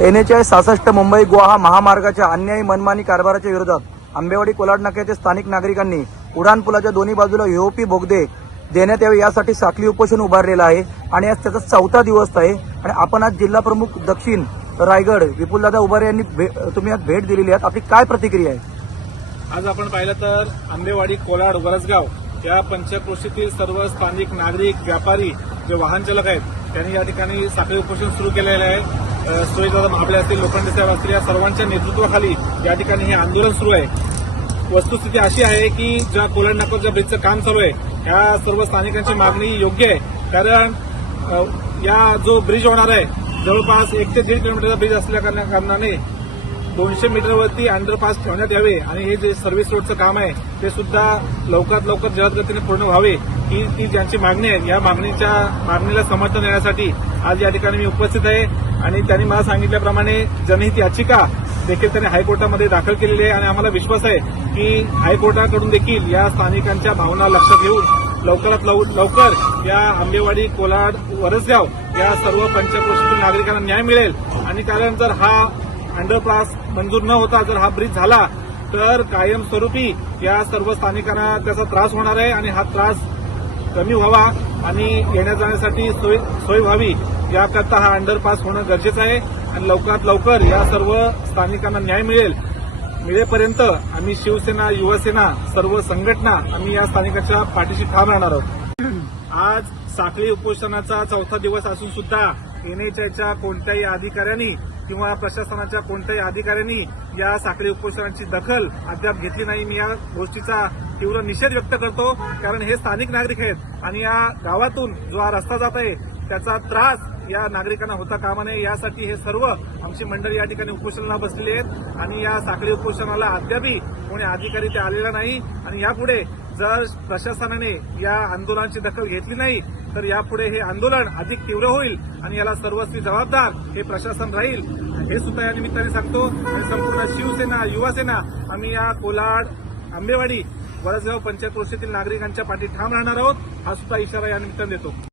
N H I सहासष्ट मुंबई गोवा महामार्गाच्या अन्यायी मनमानी कारभाराच्या विरोधात आंबेवाडी कोलाड नाक्याचे स्थानिक नागरिकांनी उड्डाणपुलाच्या दोन्ही बाजूला युओपी बोगदे देण्यात यावे यासाठी साखळी उपोषण उभारलेलं आहे आणि आज त्याचा चौथा दिवस आहे आणि आपण आज जिल्हा प्रमुख दक्षिण रायगड विपुलदादा उभारे यांनी भे- तुम्ही आज भेट दिलेली आहात आपली काय प्रतिक्रिया आहे? आज आपण पाहिलं तर आंबेवाडी कोलाड वरसगाव या पंचक्रोशीतील सर्व स्थानिक नागरिक व्यापारी जे वाहन चालक आहेत त्यांनी या ठिकाणी साखळी उपोषण सुरू केलेलं आहे. सुरेशदादा महाबळे असतील लोखंडे साहेब असतील या सर्वांच्या नेतृत्वाखाली या ठिकाणी हे आंदोलन सुरू आहे. वस्तुस्थिती अशी आहे की ज्या कोलाड ज्या ब्रिजचं काम चालू आहे या सर्व स्थानिकांची मागणी योग्य आहे. कारण या जो ब्रिज होणार आहे जवळपास एक ते दीड किलोमीटरचा ब्रिज असल्या कारणाने दोनशे मीटरवरती अंडरपास ठेवण्यात यावे आणि हे जे सर्व्हिस रोडचं काम आहे ते सुद्धा लवकरात लवकर जलद गतीने पूर्ण व्हावे ही ती ज्यांची मागणी आहे या मागणीच्या मागणीला समर्थन देण्यासाठी आज या ठिकाणी मी उपस्थित आहे. आणि त्यांनी मला सांगितल्याप्रमाणे जनहित याचिका देखील त्यांनी हायकोर्टामध्ये दाखल केलेली आहे आणि आम्हाला विश्वास आहे की हायकोर्टाकडून देखील या स्थानिकांच्या भावना लक्षात घेऊन लवकरात लव- लवकर या आंबेवाडी कोलाड वरसगाव या सर्व पंचक्रोशीतील नागरिकांना न्याय मिळेल. आणि कारण जर हा अंडरपास मंजूर न होता जर हा ब्रिज झाला तर कायमस्वरूपी या सर्व स्थानिकांना त्याचा त्रास होणार आहे आणि हा त्रास कमी व्हावा आणि येण्या जाण्यासाठी सोय सोय व्हावी याकरता हा अंडरपास होणं गरजेचं आहे आणि लवकरात लवकर या सर्व स्थानिकांना न्याय मिळेल. मिळेपर्यंत आम्ही शिवसेना युवासेना सर्व संघटना आम्ही या स्थानिकाच्या पाठीशी ठाम राहणार आहोत. आज साखळी उपोषणाचा चौथा दिवस असून सुद्धा एनएचआयच्या कोणत्याही अधिकाऱ्यांनी किंवा प्रशासनाच्या कोणत्याही अधिकाऱ्यांनी या साखळी उपोषणाची दखल अद्याप घेतली नाही. मी या गोष्टीचा तीव्र निषेध व्यक्त करतो कारण हे स्थानिक नागरिक आहेत आणि या गावातून जो हा रस्ता जात आहे त्याचा त्रास या नागरिकांना होता कामा नये. यासाठी हे सर्व आमची मंडळी या ठिकाणी उपोषणाला बसलेली आहेत आणि या साखळी उपोषणाला अद्यापही कोणी अधिकारी ते आलेला नाही. आणि यापुढे जर प्रशासनाने या आंदोलनाची दखल घेतली नाही तर यापुढे हे आंदोलन अधिक तीव्र होईल आणि याला सर्वस्वी जबाबदार हे प्रशासन राहील. हे सुद्धा या निमित्ताने सांगतो. आणि संपूर्ण शिवसेना युवासेना आम्ही या कोलाड आंबेवाडी वरसगाव पंचायत कृषीतील नागरिकांच्या पाठी ठाम राहणार आहोत. हा सुद्धा इशारा या निमित्ताने देतो.